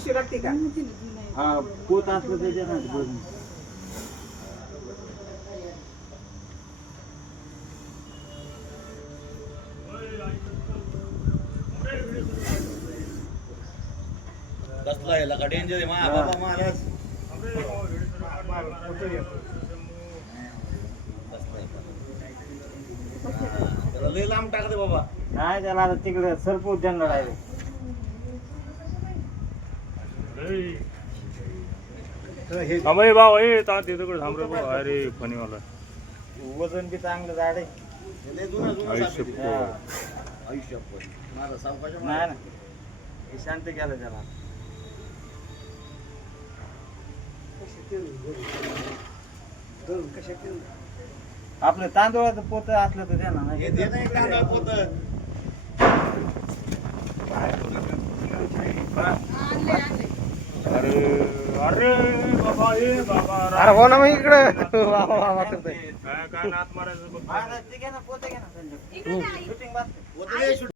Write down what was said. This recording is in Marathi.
पिशवी लागते का? हा पोत असलं तर देणार भरून. कसला आहे लका डेंजर आहे मा बाबा महाराज. त्याला लय लांब टाकते बाबा. नाही त्याला आता तिकडे सरपूर देणार आहे. थांबे भाऊ हे तिकडे थांब रे भाऊ. अरे फनी मला वजन बी चांगलं झाड आहे. हे लय जुना जुना आयुष्य सापडते. हा. आयुष्य पण माझा सावकाश नाही ना हे शांत केलं त्याला. आपलं तांदूळाचं पोत असलं तर देणार नाही. हे दे ना एक तांदूळ पोत. अरे अरे बाबा हे बाबा अरे हो ना मग इकडे वा वा वा करतोय. काय नात मारायचं बघ. ते घे ना पोत घे ना संजय. शूटिंग बस. पोत लय